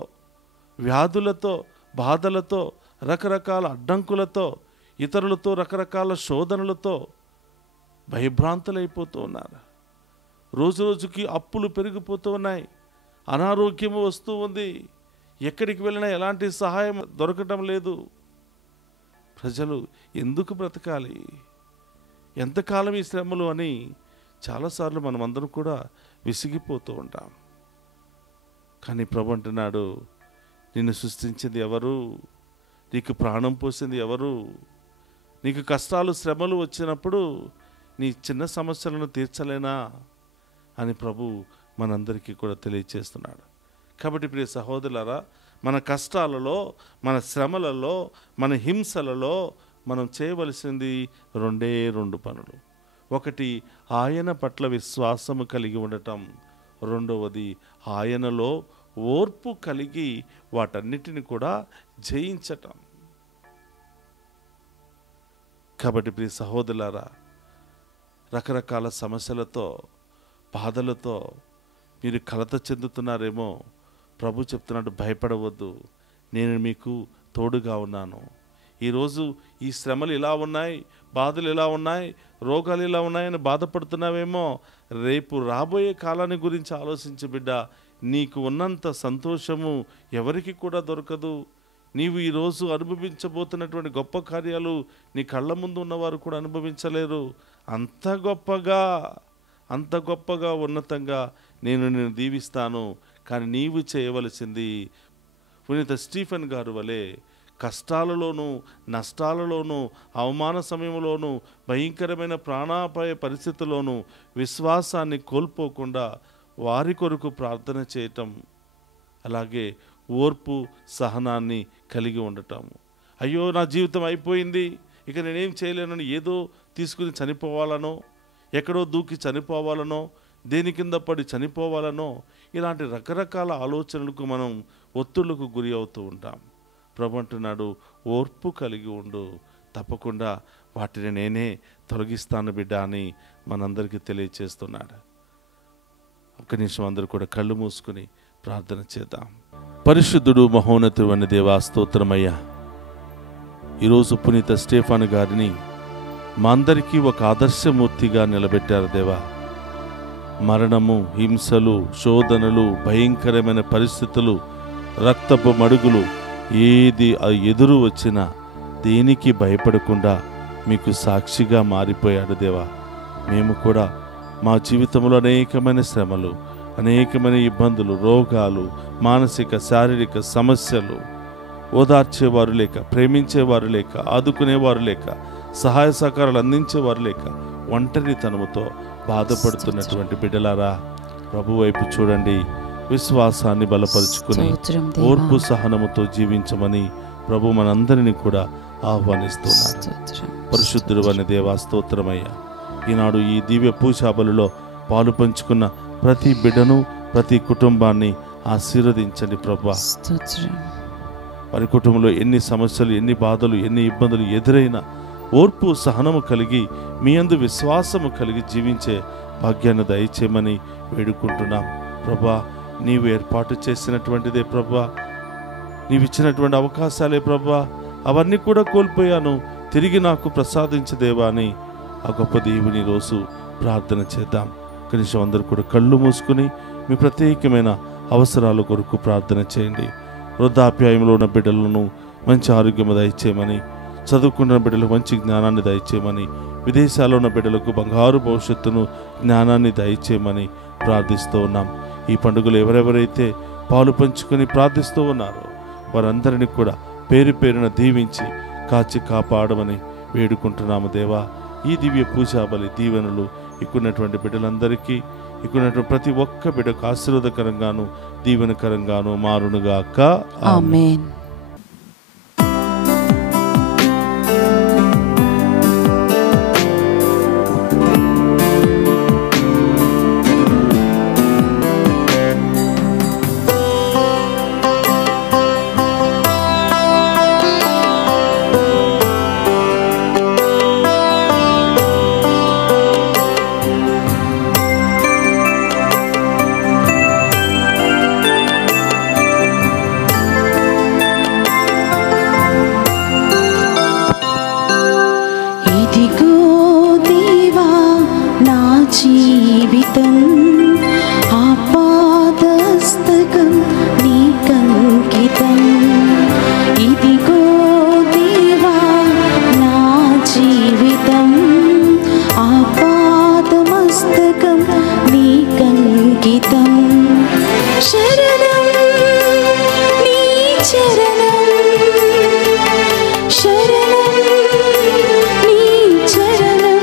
వ్యాధులతో, బాధలతో, రకరకాల అడ్డంకులతో ఇతరులతో రకరకాల శోధనలతో భయభ్రాంతులైపోతూ ఉన్నారు. రోజు రోజుకి అప్పులు పెరిగిపోతూ ఉన్నాయి, అనారోగ్యము వస్తూ ఉంది, ఎక్కడికి వెళ్ళినా ఎలాంటి సహాయం దొరకటం లేదు. ప్రజలు ఎందుకు బ్రతకాలి, ఎంతకాలం ఈ శ్రమలు అని చాలాసార్లు మనమందరం కూడా విసిగిపోతూ ఉంటాం. కానీ ప్రభు అంటున్నాడు, నిన్ను సృష్టించింది ఎవరు, నీకు ప్రాణం పోసింది ఎవరు? నీకు కష్టాలు శ్రమలు వచ్చినప్పుడు నీ చిన్న సమస్యలను తీర్చలేనా అని ప్రభు మనందరికీ కూడా తెలియచేస్తున్నాడు. కాబట్టి ప్రియ సహోదరులారా, మన కష్టాలలో, మన శ్రమలలో, మన హింసలలో మనం చేయవలసింది రెండు పనులు. ఒకటి, ఆయన పట్ల విశ్వాసము కలిగి ఉండటం. రెండవది, ఆయనలో ఓర్పు కలిగి వాటన్నిటిని కూడా జయించటం. కాబట్టి ప్రియ సహోదరులారా, రకరకాల సమస్యలతో, బాధలతో మీరు కలత చెందుతున్నారేమో. ప్రభు చెప్తున్నాడు, భయపడవద్దు, నేను మీకు తోడుగా ఉన్నాను. ఈరోజు ఈ శ్రమలు ఇలా ఉన్నాయి, బాధలు ఇలా ఉన్నాయి, రోగాలు ఇలా ఉన్నాయని బాధపడుతున్నావేమో. రేపు రాబోయే కాలాన్ని గురించి ఆలోచించు బిడ్డ. నీకు ఉన్నంత సంతోషము ఎవరికి కూడా దొరకదు. నీవు ఈరోజు అనుభవించబోతున్నటువంటి గొప్ప కార్యాలు నీ కళ్ళ ముందు ఉన్నవారు కూడా అనుభవించలేరు. అంత గొప్పగా ఉన్నతంగా నేను దీవిస్తాను. కానీ నీవు చేయవలసింది పునీత స్టీఫెన్ గారు వలె కష్టాలలోనూ, నష్టాలలోనూ, అవమాన సమయంలోనూ, భయంకరమైన ప్రాణాపాయ పరిస్థితుల్లోనూ విశ్వాసాన్ని కోల్పోకుండా వారి కొరకు ప్రార్థన చేయటం, అలాగే ఓర్పు సహనాన్ని కలిగి ఉండటం. అయ్యో నా జీవితం అయిపోయింది, ఇక నేనేం చేయలేనని ఏదో తీసుకుని చనిపోవాలనో, ఎక్కడో దూకి చనిపోవాలనో, దేని కింద పడి చనిపోవాలనో, ఇలాంటి రకరకాల ఆలోచనలకు మనం ఒత్తిళ్లకు గురి అవుతూ ఉంటాం. ప్రభు అంటున్నాడు, ఓర్పు కలిగి ఉండు, తప్పకుండా వాటిని నేనే తొలగిస్తాను బిడ్డ అని మనందరికీ తెలియచేస్తున్నాడు. ఒక్క నిమిషం అందరూ కూడా కళ్ళు మూసుకుని ప్రార్థన చేద్దాం. పరిశుద్ధుడు మహోన్నతుడు అనే దేవా, స్తోత్రమయ్యా. ఈరోజు పునీత స్టెఫాను గారిని మా అందరికీ ఒక ఆదర్శమూర్తిగా నిలబెట్టారు దేవా. మరణము, హింసలు, శోధనలు, భయంకరమైన పరిస్థితులు, రక్తపు మడుగులు ఏది ఎదురు వచ్చినా దేనికి భయపడకుండా మీకు సాక్షిగా మారిపోయాడు దేవా. మేము కూడా మా జీవితంలో అనేకమైన శ్రమలు, అనేకమైన ఇబ్బందులు, రోగాలు, మానసిక శారీరక సమస్యలు, ఓదార్చేవారు లేక, ప్రేమించేవారు లేక, ఆదుకునేవారు లేక, సహాయ సహకారాలు అందించేవారు లేక, ఒంటరితనముతో బాధపడుతున్నటువంటి బిడ్డలారా, ప్రభు వైపు చూడండి. విశ్వాసాన్ని బలపరుచుకుని ఓర్పు సహనముతో జీవించమని ప్రభు మనందరినీ కూడా ఆహ్వానిస్తున్నాడు. పరిశుద్ధుడు అనే దేవా, స్తోత్రమయ్యా. ఈనాడు ఈ దివ్య పూజాబలిలో పాలు పంచుకున్న ప్రతి బిడ్డను, ప్రతి కుటుంబాన్ని ఆశీర్వదించండి ప్రభువా. వారి కుటుంబంలో ఎన్ని సమస్యలు, ఎన్ని బాధలు, ఎన్ని ఇబ్బందులు ఎదురైనా ఓర్పు సహనము కలిగి మీ యందు విశ్వాసము కలిగి జీవించే భాగ్యాన్ని దయచేయమని వేడుకుంటున్నాం ప్రభా. నీవు ఏర్పాటు చేసినటువంటిదే ప్రభా, నీవు ఇచ్చినటువంటి అవకాశాలే ప్రభా, అవన్నీ కూడా కోల్పోయాను, తిరిగి నాకు ప్రసాదించదేవా అని ఆ గొప్ప దేవుని రోజు ప్రార్థన చేద్దాం. కనీసం అందరూ కూడా కళ్ళు మూసుకుని మీ ప్రత్యేకమైన అవసరాల కొరకు ప్రార్థన చేయండి. వృద్ధాప్యాయంలో ఉన్న బిడ్డలను మంచి ఆరోగ్యం దయచేయమని, చదువుకున్న బిడ్డలకు మంచి జ్ఞానాన్ని దయచేయమని, విదేశాల్లో ఉన్న బిడ్డలకు బంగారు భవిష్యత్తును, జ్ఞానాన్ని దయచేయమని ప్రార్థిస్తూ ఉన్నాం. ఈ పండుగలు ఎవరెవరైతే పాలు పంచుకొని ప్రార్థిస్తూ ఉన్నారో వారందరినీ కూడా పేరు పేరున దీవించి కాచి కాపాడమని వేడుకుంటున్నాము దేవా. ఈ దివ్య పూజాబలి దీవెనలు ఇక్కున్నటువంటి బిడ్డలందరికీ, ఇక్కున్నటువంటి ప్రతి ఒక్క బిడ్డకు ఆశీర్వాదకరంగాను దీవెనకరంగాను మారునుగాక. ఆమేన్. చరణం శరణం నీ చరణం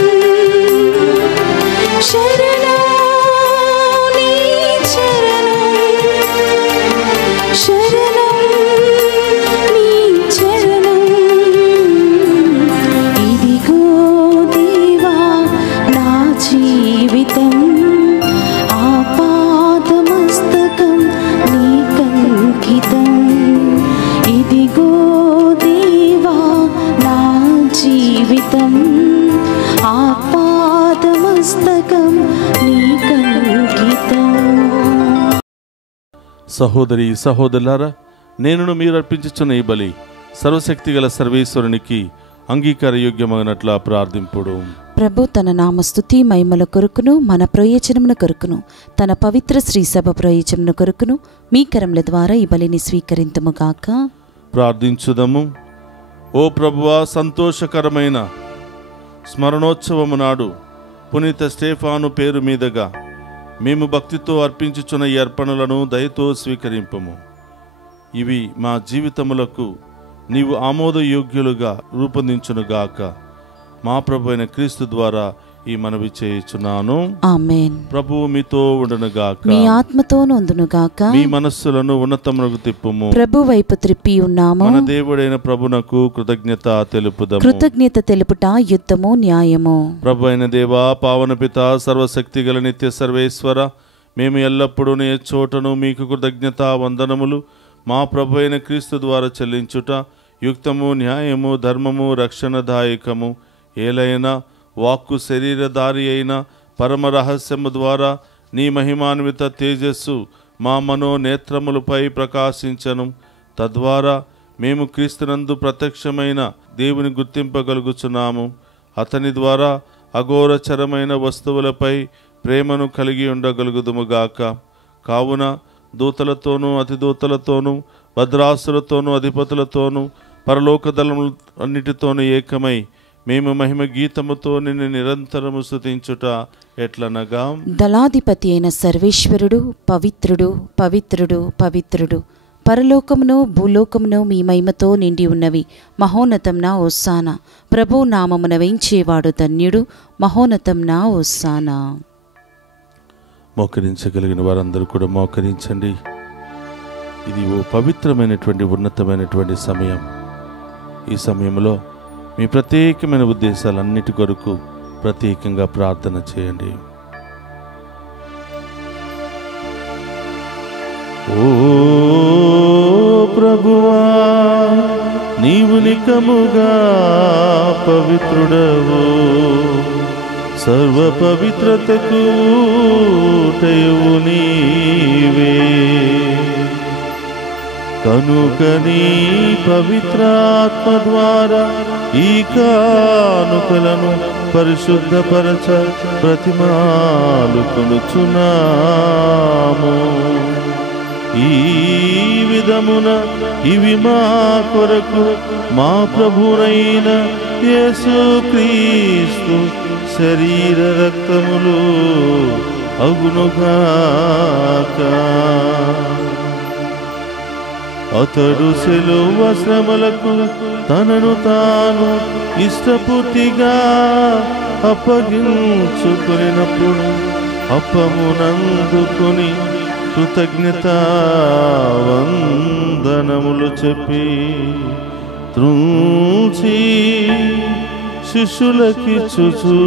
శరణం నీ చరణం శరణం నీ చరణం ఇదిగో దేవా నా జీవితం ఆపాదమస్తకం నీకంకితం ఇదిగో దేవా నా జీవితం ఆపాదమస్తకం నీకంకితం. సహోదరి సహోదరులారా, నేను మీరు అర్పించుచున్న ఈ బలి సర్వశక్తిగల సర్వేశ్వరునికి అంగీకారయోగ్యమైనట్లా ప్రార్థింపుడు. ప్రభు తన నామస్తుతి మహిమల కొరకును మన ప్రయోజనమున కొరకును తన పవిత్ర శ్రీ సభ ప్రయోజనమున కొరకును మీ కరముల ద్వారా ఈ బలిని స్వీకరింతుముగాక. ప్రార్థించుదము. ఓ ప్రభువా, సంతోషకరమైన స్మరణోత్సవము నాడు పునీత స్టేఫాను పేరు మీదుగా మేము భక్తితో అర్పించుచున్న ఈ అర్పణలను దయతో స్వీకరింపము. ఇవి మా జీవితములకు నీవు ఆమోదయోగ్యులుగా రూపొందించునుగాక. మా ప్రభు అయిన క్రీస్తు ద్వారా ఈ మనవి చేయుచున్నాను. ఆమేన్. ప్రభువు మీతో ఉండునుగాక. మీ ఆత్మతోను ఉండునుగాక. మీ మనస్సులను ఉన్నతమునకు తిప్పుము. ప్రభు వైపు త్రిప్పి ఉన్నాము. మన దేవుడైన ప్రభునకు కృతజ్ఞత తెలుపుదము. కృతజ్ఞత తెలుపుట యుద్ధము న్యాయము. ప్రభు అయిన దేవా, పావన పిత, సర్వశక్తి గల నిత్య సర్వేశ్వర, మేము ఎల్లప్పుడూ నీ చోటను మీకు కృతజ్ఞత వందనములు మా ప్రభు అయిన క్రీస్తు ద్వారా చెల్లించుట యుక్తము, న్యాయము, ధర్మము, రక్షణదాయకము. ఏలైనా వాక్కు శరీరధారి అయిన పరమ రహస్యము ద్వారా నీ మహిమాన్విత తేజస్సు మా మనోనేత్రములపై ప్రకాశించను. తద్వారా మేము క్రీస్తునందు ప్రత్యక్షమైన దేవుని గుర్తింపగలుగుచున్నాము. అతని ద్వారా అఘోరచరమైన వస్తువులపై ప్రేమను కలిగి ఉండగలుగుదుముగాక. కావున దూతలతోనూ అతిదూతలతోనూ భద్రాసులతోనూ అధిపతులతోనూ పరలోక దళములు అన్నిటితోనూ ఏకమై మేము మహిమ గీతముతో నిన్ను నిరంతరము స్తుతించుట ఎట్లనగా, దళాధిపతి అయిన సర్వేశ్వరుడు పవిత్రుడు పవిత్రుడు పవిత్రుడు, పరలోకమును భూలోకమును మీ మహిమతో నిండి ఉన్నవి. మహోన్నతంన ఓసానా. ప్రభు నామమున వేంచేవాడు ధన్యుడు. మహోన్నతంన ఓసానా. మోకరించగలిగిన వారందరూ కూడా మోకరించండి. ఇది ఓ పవిత్రమైనటువంటి ఉన్నతమైనటువంటి సమయం. ఈ సమయంలో మీ ప్రత్యేకమైన ఉద్దేశాలన్నిటి కొరకు ప్రత్యేకంగా ప్రార్థన చేయండి. ఓ ప్రభువా, నీవు నికముగా పవిత్రుడవు, సర్వ పవిత్రతకు ఊటయు నీవే. కనుక నీ పవిత్రాత్మ ద్వారా ఈ కానుకలను పరిశుద్ధపరచ బ్రతిమాలుకొనుచున్నాము. ఈ విధమున ఇవి మా కొరకు మా ప్రభువైన యేసుక్రీస్తు శరీర రక్తములు అగునుగాక. అతడు శిలువ శ్రమలకు తనను తాను ఇష్టపూర్తిగా అప్పగించుకున్నప్పుడు అప్పమునందుకుని కృతజ్ఞతా వందనములు చెప్పి త్రుంచి శిష్యులకిచ్చుచు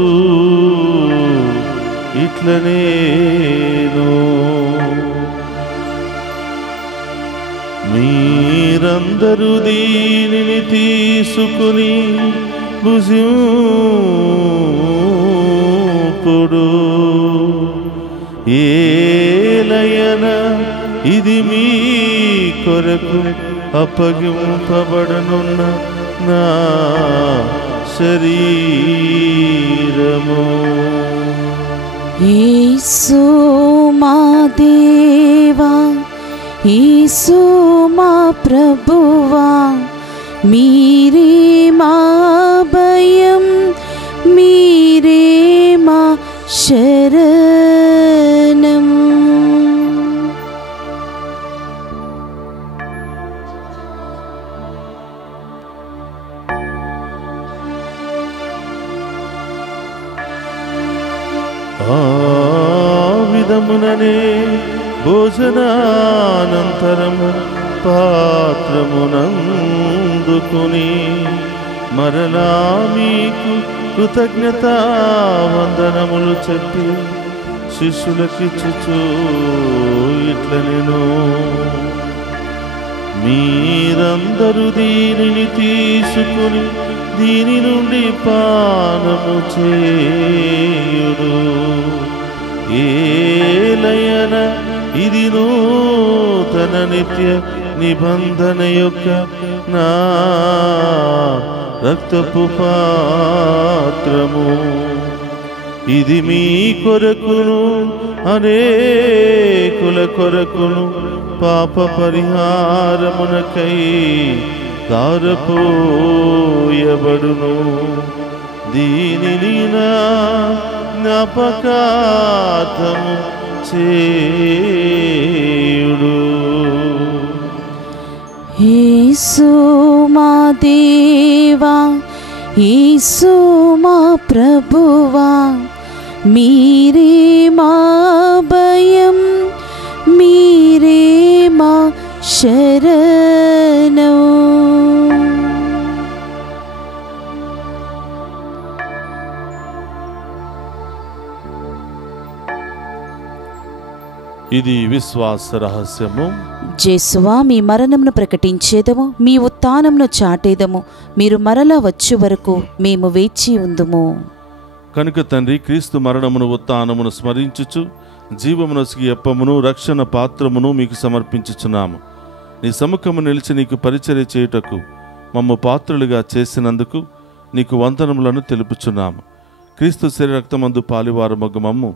ఇట్లనేను, మీరందరూ దీనిని తీసుకుని భుజింపుడు. ఏలయన ఇది మీ కొరకు అప్పగింపబడనున్న నా శరీరము. యేసు మా దేవా, యేసు మా ప్రభువా, మీరే మా భయం, మీరే మా శరణం. ఆ విధముననే భోజనానంతరము పాత్రమునందుకుని మరలా మీకు కృతజ్ఞతా వందనములు చెప్పి శిష్యులకిచ్చుచూ ఇట్లనెను, మీరందరూ దీనిని తీసుకుని దీని నుండి పానము చేయుడు. ఏలయన ఇది నూతన నిత్య నిబంధన యొక్క నా రక్తపు పాత్రము. ఇది మీ కొరకును అనేకుల కొరకును పాప పరిహారమునకై దారపోయబడును. దీనిని నా జ్ఞాపకార్థము చేయుడు. యేసు మా దేవా, యేసు మా ప్రభువా, మీరే మా భయం, మీరే మా శరణం. ఇది విశ్వాస రహస్యము. జేసువా, మీ మరణమును ప్రకటించేదము, మీ ఉత్థానమును చాటేదము. మీరు మరలా వచ్చే వరకు మేము వేచి ఉందుము. కనుక తండ్రి, క్రీస్తు మరణమును ఉత్థానమును స్మరించుచు జీవమునొసగి అప్పమును రక్షణ పాత్రమును మీకు సమర్పించుచున్నాము. నీ సముఖము నిలిచి నీకు పరిచర్య చేయుటకు మమ్ము పాత్రులుగా చేసినందుకు నీకు వందనములను తెలుపుచున్నాము. క్రీస్తు శరీర రక్తమందు పాలివారమగు మమ్ము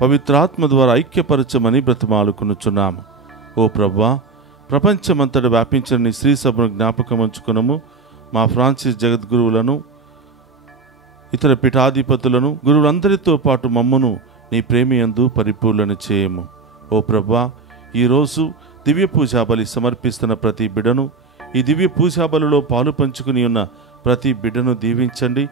పవిత్రాత్మ ద్వారా ఐక్యపరచమని బ్రతిమాలుకొనుచున్నాము. ఓ ప్రభువా, ప్రపంచమంతటా వ్యాపించిన నీ శ్రీ సభను జ్ఞాపకం ఉంచుకునము. మా ఫ్రాన్సిస్ జగద్గురువులను, ఇతర పీఠాధిపతులను, గురువులందరితో పాటు మమ్మును నీ ప్రేమియందు పరిపూర్ణ చేయము. ఓ ప్రభువా, ఈరోజు దివ్య పూజాబలి సమర్పిస్తున్న ప్రతి బిడ్డను, ఈ దివ్య పూజాబలిలో పాలు పంచుకుని ఉన్న ప్రతి బిడ్డను దీవించండి.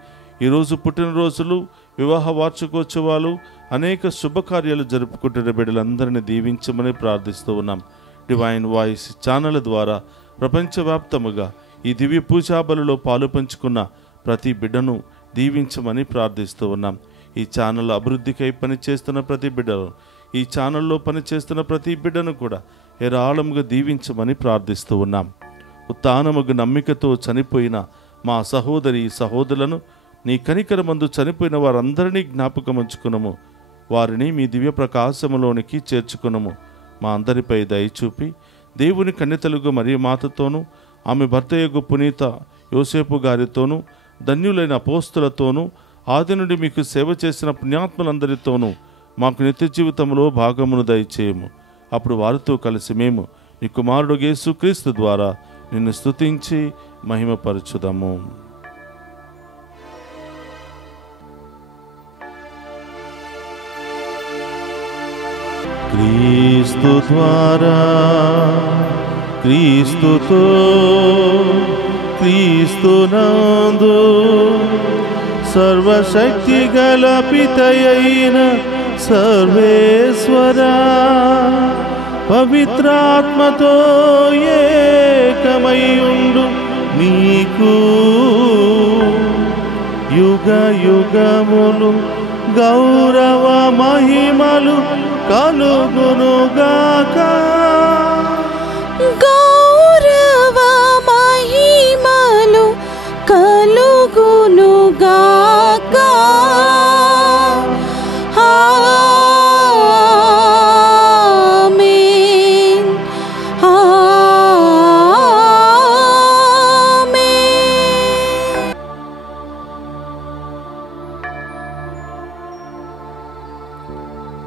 ఈరోజు పుట్టినరోజులు, వివాహ వార్షికోత్సవాలు, అనేక శుభకార్యాలు జరుపుకుంటున్న బిడ్డలందరినీ దీవించమని ప్రార్థిస్తూ ఉన్నాం. డివైన్ వాయిస్ ఛానల్ ద్వారా ప్రపంచవ్యాప్తముగా ఈ దివ్య పూజాబలిలో పాలు పంచుకున్న ప్రతి బిడ్డను దీవించమని ప్రార్థిస్తూ ఉన్నాం. ఈ ఛానల్ అభివృద్ధికై పనిచేస్తున్న ప్రతి బిడ్డను, ఈ ఛానల్లో పనిచేస్తున్న ప్రతి బిడ్డను కూడా ఏరాళముగా దీవించమని ప్రార్థిస్తూ ఉన్నాం. ఉత్థానముగు నమ్మికతో చనిపోయిన మా సహోదరి సహోదరులను, నీ కనికరమందు చనిపోయిన వారందరినీ జ్ఞాపకం ఉంచుకునము. వారిని మీ దివ్య ప్రకాశములోనికి చేర్చుకునము. మా అందరిపై దయచూపి దేవుని కన్యతలుగు మరియ మాతతోనూ, ఆమె భర్తయగు పునీత యోసేపు గారితోనూ, ధన్యులైన అపోస్తులతోనూ, ఆది నుండి మీకు సేవ చేసిన పుణ్యాత్ములందరితోనూ మాకు నిత్య జీవితంలో భాగమును దయచేయము. అప్పుడు వారితో కలిసి మేము నీ కుమారుడు యేసుక్రీస్తు ద్వారా నిన్ను స్తుతించి మహిమపరచుదాము. క్రీస్తు ద్వారా, క్రీస్తుతో, క్రీస్తునందు సర్వశక్తి గల పితయైన సర్వేశ్వరా, పవిత్రాత్మతో ఏకమయుండు నీకు యుగ యుగములు గౌరవ మహిమలు కలుగునుగాక. గౌరవ మహిమలు కలుగునుగాక. ఆమేన్, ఆమేన్.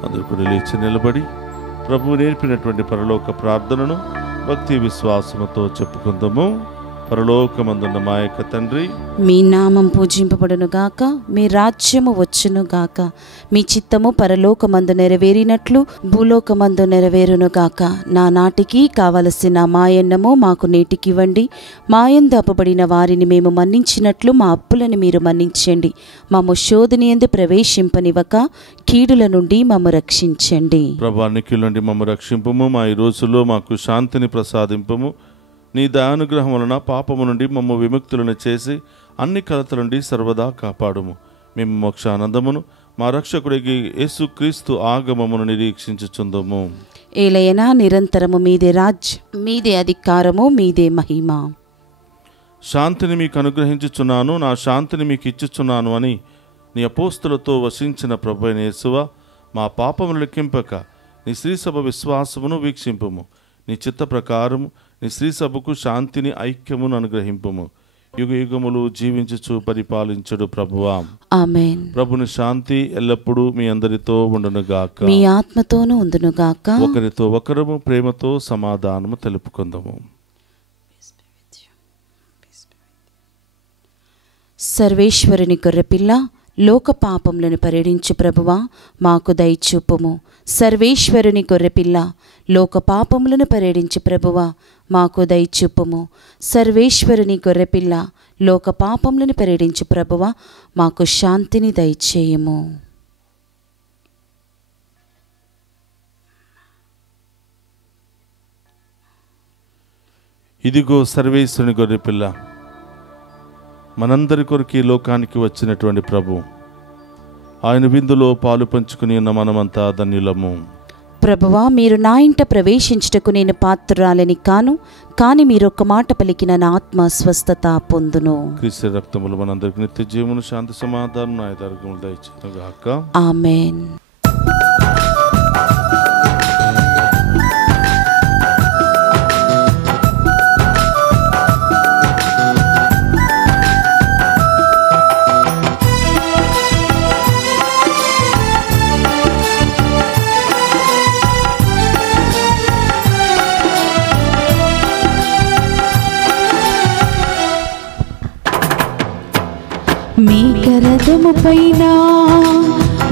అందరూ కూడా లేచి నిలబడి ప్రభువు నేర్పినటువంటి పరలోక ప్రార్థనను భక్తి విశ్వాసముతో చెప్పుకుందాము. పరలోకమందున్న మా యొక్క తండ్రి, మీ నామం పూజింపబడును గాక, మీ రాజ్యము వచ్చును గాక, మీ చిత్తము పరలోకమందు నెరవేరినట్లు భూలోకమందు నెరవేరును గాక. నా నాటికి కావలసిన మాయన్నము మాకు నేటికివ్వండి, మాయందు అప్పబడిన వారిని మేము మన్నించినట్లు మా అప్పులను మీరు మన్నించండి. మమ్ము శోధన యందు ప్రవేశింపనివ్వక కీడుల నుండి మమ్ము రక్షించండి. ప్రభా, నిఖిల నుండి మమ్ము రక్షింపుము. మా ఈ రోజుల్లో మాకు శాంతిని ప్రసాదింపము. నీ దయానుగ్రహం వలన పాపము నుండి మమ్ము విముక్తులను చేసి అన్ని కలతల నుండి సర్వదా కాపాడుము. మేము మోక్షానందమును మా రక్షకుడికి యేసుక్రీస్తు ఆగమమును నిరీక్షించుచుందము. ఏలయనా నిరంతరము మీదే రాజ్యం, మీదే అధికారము, మీదే మహిమ. శాంతిని మీకు అనుగ్రహించుచున్నాను, నా శాంతిని మీకు ఇచ్చుచున్నాను అని నీ అపోస్తులతో వసించిన ప్రభువైన యేసువా, మా పాపమును లెక్కింపక నీ శ్రీసభ విశ్వాసమును వీక్షింపుము. నీ చిత్త ప్రకారము నీ శ్రీసభకు శాంతిని ఐక్యమును అనుగ్రహింపుము. యుగ యుగములు జీవించుచు పరిపాలించుడు ప్రభువా. ఆమేన్. ప్రభుని శాంతి ఎల్లప్పుడూ మీ అందరితో ఉండునుగాక, మీ ఆత్మతోనూ ఉండునుగాక. ఒకరితో ఒకరము ప్రేమతో సమాధానము తెలుపుకుందాము. సర్వేశ్వరుని గొర్రెపిల్ల, లోక పాపములను పరిహరించు ప్రభువా, మాకు దయచూపుము. సర్వేశ్వరుని గొర్రెపిల్ల, లోక పాపములను పరిహరించు ప్రభువా, మాకు దయచూపుము. సర్వేశ్వరుని గొర్రెపిల్ల, లోక పాపములను పరిహరించు ప్రభువా, మాకు శాంతిని దయచేయము. ఇదిగో సర్వేశ్వరుని గొర్రెపిల్ల, మనందరి కొరకు ఈ లోకానికి వచ్చినటువంటి ప్రభు. ఆయన విందులో పాలు పంచుకుని ఉన్న మనమంతా ధన్యులము. ప్రభువా, మీరు నా ఇంట ప్రవేశించుటకు నేను పాత్రురాలని కాను, కానీ మీరు ఒక్క మాట పలికిన నా ఆత్మ స్వస్థత పొందును. క్రీస్తు రక్తములు మనందరికి నిత్య జీవమును, శాంతి సమాధానం, ఆయుధార్గములు దయచేయుగాక. ఆమేన్. మేఘరథము పైన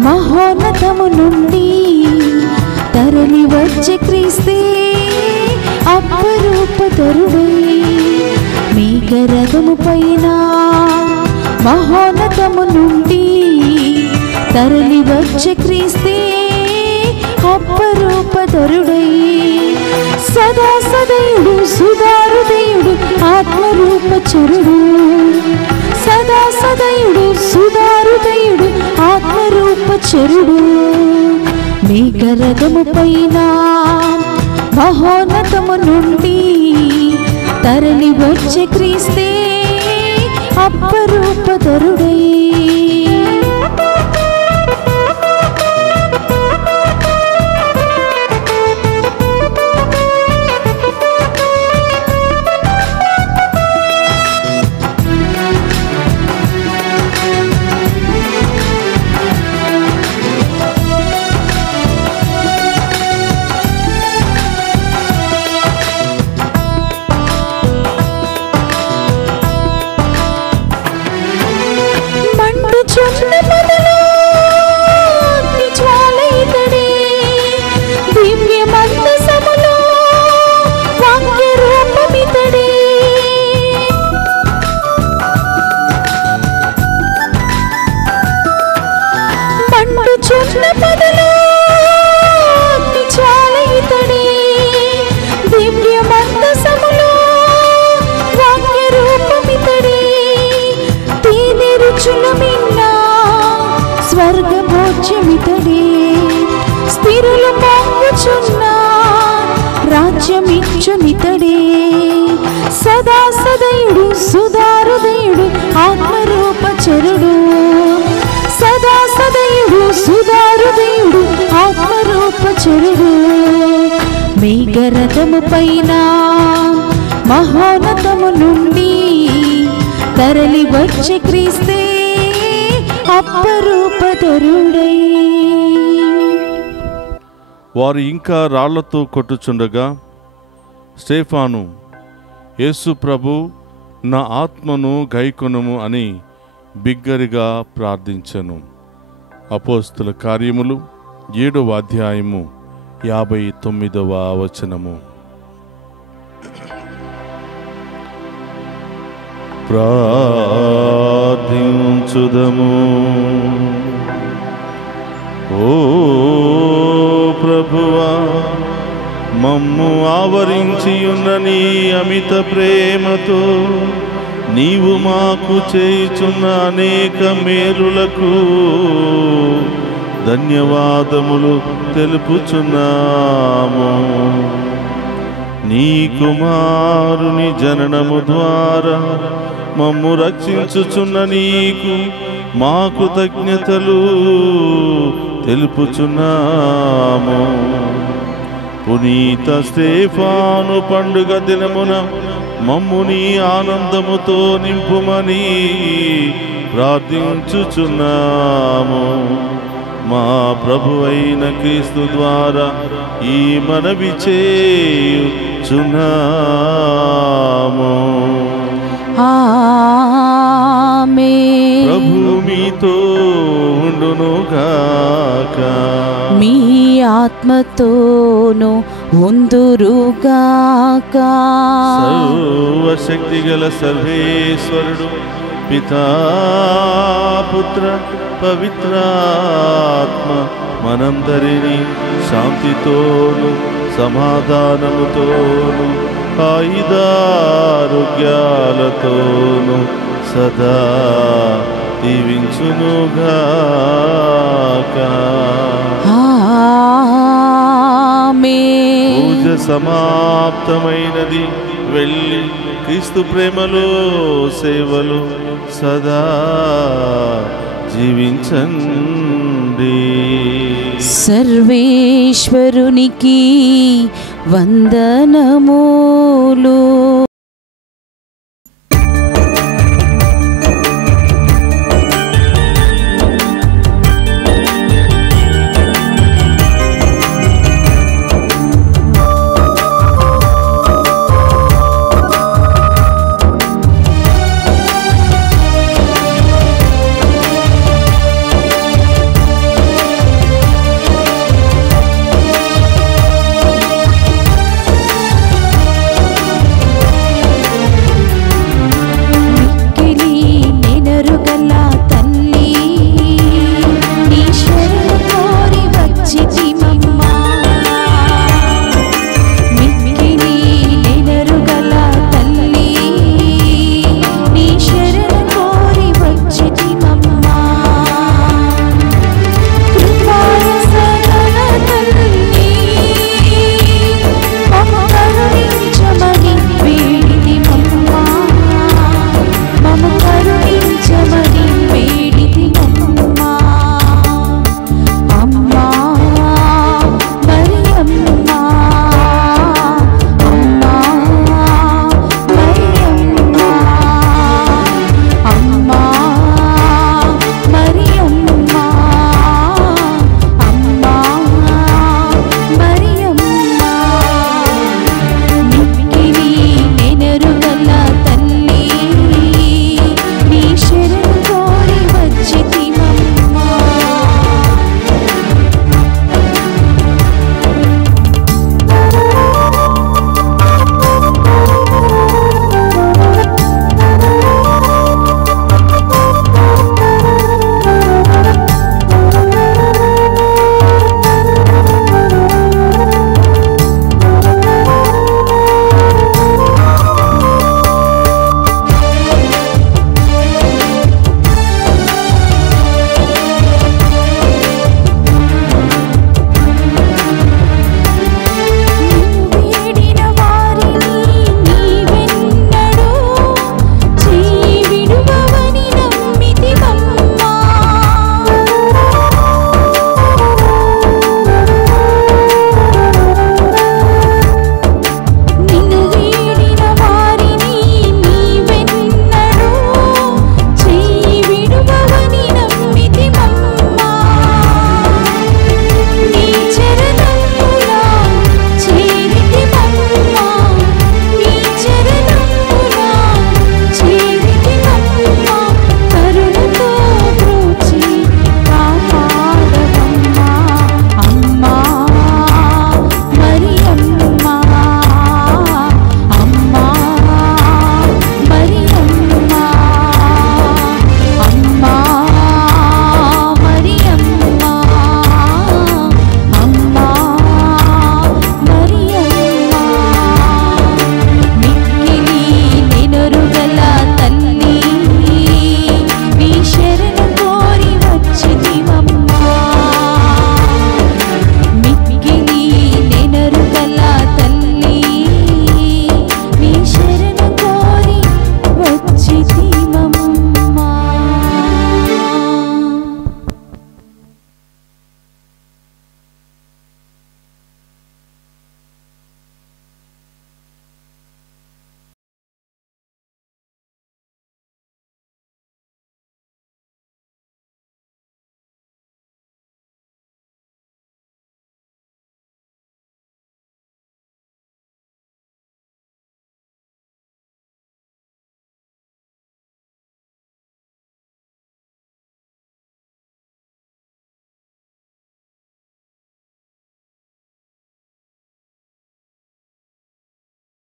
మహోన్నతము నుండి తరలి వచ్చే క్రీస్తే అపరూపధరుడై. మేఘరథము పైన మహోన్నతము నుండి తరలి వచ్చే క్రీస్తే అపరూపధరుడై. సదా సదయుడు సుధారుదయుడు ఆత్మరూపచరుడు. సదా సదయుడు సుధారుదయుడు ఆత్మరూపచరుడు. మేఘరథము పైన మహోన్నతము నుండి తరలి వచ్చే క్రీస్తే అపరూపధరుడై. స్వర్గభోజ్యమితడే స్థిరులు పొంగుచున్న రాజ్యమిచ్చునితడే. సదా సదయుడు సుధారుదయుడు ఆత్మరూపచరుడు. సదా సదయుడు సుధారుదయుడు ఆత్మరూపచరుడు. మేఘరథము పైన మహోన్నతము నుండి తరలి వచ్చే క్రీస్తే అపరూపధరుడై. వారు ఇంకా రాళ్లతో కొట్టుచుండగా స్టేఫాను, యేసు ప్రభు నా ఆత్మను గైకొనుము అని బిగ్గరగా ప్రార్థించెను. అపోస్తుల కార్యములు 7వ అధ్యాయము 59వ వచనము. ప్రార్థించుదము. ఓ ప్రభువా, మమ్ము ఆవరించి ఉన్న నీ అమిత ప్రేమతో నీవు మాకు చేయుచున్న అనేక మేలులకు ధన్యవాదములు తెలుపుచున్నాము. నీ కుమారుని జననము ద్వారా మమ్ము రక్షించుచున్న నీకు మా కృతజ్ఞతలు తెలుపుచున్నాము. పునీత స్టెఫాను పండుగ దినమున మమ్ము నీ ఆనందముతో నింపుమని ప్రార్థించుచున్నాము. మా ప్రభువైన క్రీస్తు ద్వారా ఈ మనవి చేయుచున్నాము. ఆమేన్. ప్రభు మీతో ఉండునుగాక. మీ ఆత్మతోను ఉందురుగాక. సర్వశక్తి గల సర్వేశ్వరుడు పితా పుత్ర పవిత్రాత్మ మనందరినీ శాంతితోను సమాధానముతోను ఆయుధారోగ్యాలతోను సదా దీవించునుగాక. ఆమేన్. పూజ సమాప్తమైనది. వెళ్ళి క్రీస్తు ప్రేమలో సేవలు సదా జీవించండి. సర్వేశ్వరునికి వందనములు.